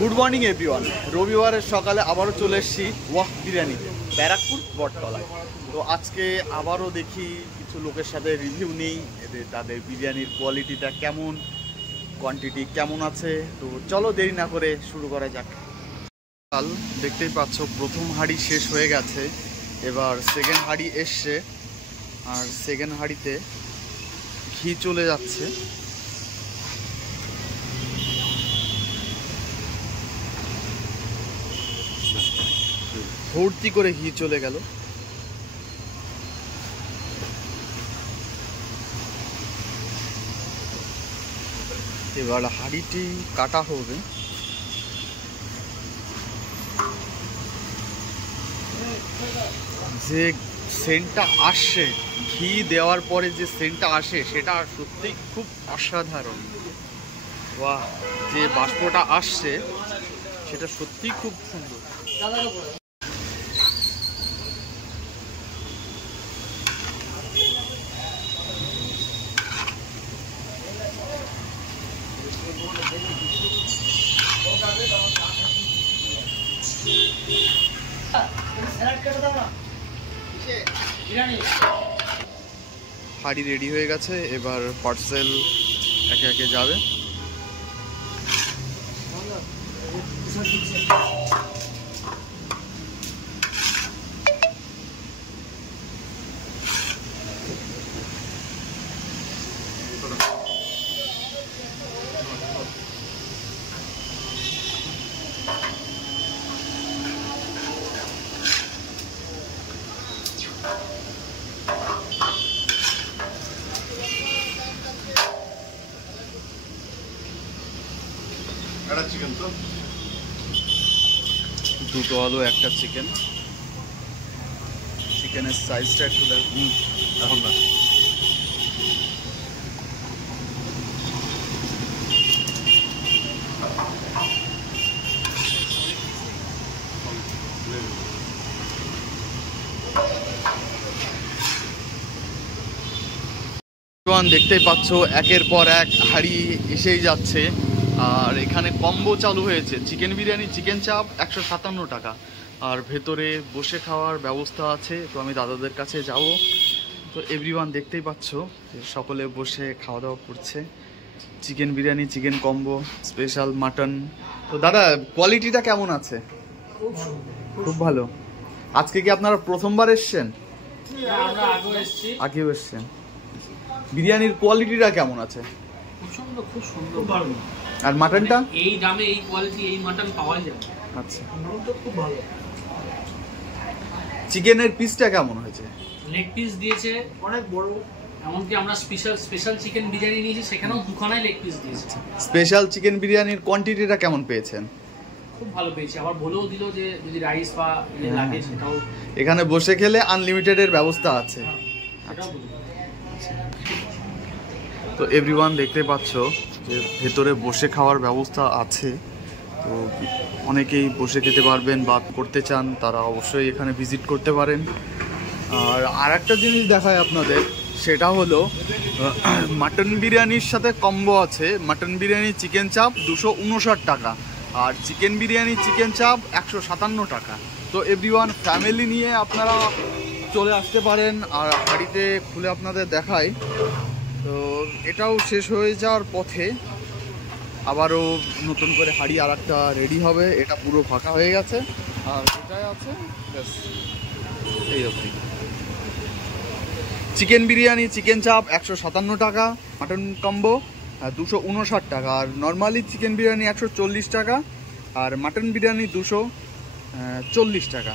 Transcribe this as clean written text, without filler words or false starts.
Good morning everyone. রবিবারের সকালে আবারও চলে এসেছি ওয়াহ বিরিয়ানিতে, ব্যারাকপুর বটতলায়। তো আজকে আবারও দেখি কিছু লোকের সাথে রিভিউ নেই তাদের বিরিয়ানির কোয়ালিটিটা কেমন, কোয়ান্টিটি কেমন আছে। তো চলো দেরি না করে শুরু করা যাক। কাল দেখতেই পাচ্ছ প্রথম হাঁড়ি শেষ হয়ে গেছে, এবার সেকেন্ড হাঁড়ি এসছে, আর সেকেন্ড হাঁড়িতে ঘি চলে যাচ্ছে। ভর্তি করে ঘি চলে গেল। এবার হাঁড়িটি কাটা হবে। যে সেন্টটা আসছে, ঘি দেওয়ার পরে যে সেন্টটা আসে সেটা সত্যি খুব অসাধারণ। বাহ, যে বাষ্পটা আসছে সেটা সত্যি খুব সুন্দর। হাঁড়ি রেডি হয়ে গেছে, এবার পার্সেল একে একে যাবে। দুটো আলু, একটা চিকেন। চিকেনের সাইজটা একটু দেখুন। এখন না দেখতেই পাচ্ছ একের পর এক হাঁড়ি এসেই যাচ্ছে। আর এখানে কম্বো চালু হয়েছে, চিকেন বিরিয়ানি চিকেন চাপ 157 টাকা, আর ভেতরে বসে খাওয়ার ব্যবস্থা আছে। তো আমি দাদাদের কাছে যাব। তো এভরিওয়ান দেখতেই পাচ্ছ যে সকলে বসে খাওয়া দাওয়া করছে। Chicken biryani chicken combo, special mutton. তো দাদা, কোয়ালিটিটা কেমন আছে? খুব ভালো। আজকে কি আপনারা প্রথমবার এসছেন? আগেও এসছেন। বিরিয়ানির কোয়ালিটিটা কেমন আছে? খুব সুন্দর। আর মাটনটা এই দামে এই কোয়ালিটি এই মাটন পাওয়া যায়। আচ্ছা, খুব ভালো। চিকেনের পিসটা কেমন হয়েছে? লেগ পিস দিয়েছে অনেক বড়। এমনকি আমরা স্পেশাল চিকেন বিরিয়ানি নিয়েছি, সেখানেও দুখানায় লেগ পিস দিয়েছে। স্পেশাল চিকেন বিরিয়ানির কোয়ান্টিটিটা কেমন পেয়েছেন? খুব ভালো পেয়েছি। আবার বলেও দিল যে যদি রাইস বা লাগে সেটাও এখানে বসে খেলে আনলিমিটেডের ব্যবস্থা আছে। তো এভরিওয়ান দেখতে পাচ্ছ যে ভেতরে বসে খাওয়ার ব্যবস্থা আছে। তো অনেকেই বসে খেতে পারবেন বা করতে চান তারা অবশ্যই এখানে ভিজিট করতে পারেন। আর একটা জিনিস দেখায় আপনাদের, সেটা হলো মাটন বিরিয়ানির সাথে কম্বো আছে। মাটন বিরিয়ানি চিকেন চাপ 259 টাকা, আর চিকেন বিরিয়ানি চিকেন চাপ 157 টাকা। তো এভরিওয়ান ফ্যামিলি নিয়ে আপনারা চলে আসতে পারেন। আর হাঁড়িতে খুলে আপনাদের দেখাই, তো এটাও শেষ হয়ে যাওয়ার পথে আবারও নতুন করে হাঁড়ি আর একটা রেডি হবে। এটা পুরো ফাঁকা হয়ে গেছে, আর এটাই আছে ব্যাস, এই অবধি। চিকেন বিরিয়ানি চিকেন চাপ 157 টাকা, মাটন কম্বো 259 টাকা, আর নর্মালি চিকেন বিরিয়ানি 140 টাকা, আর মাটন বিরিয়ানি 240 টাকা।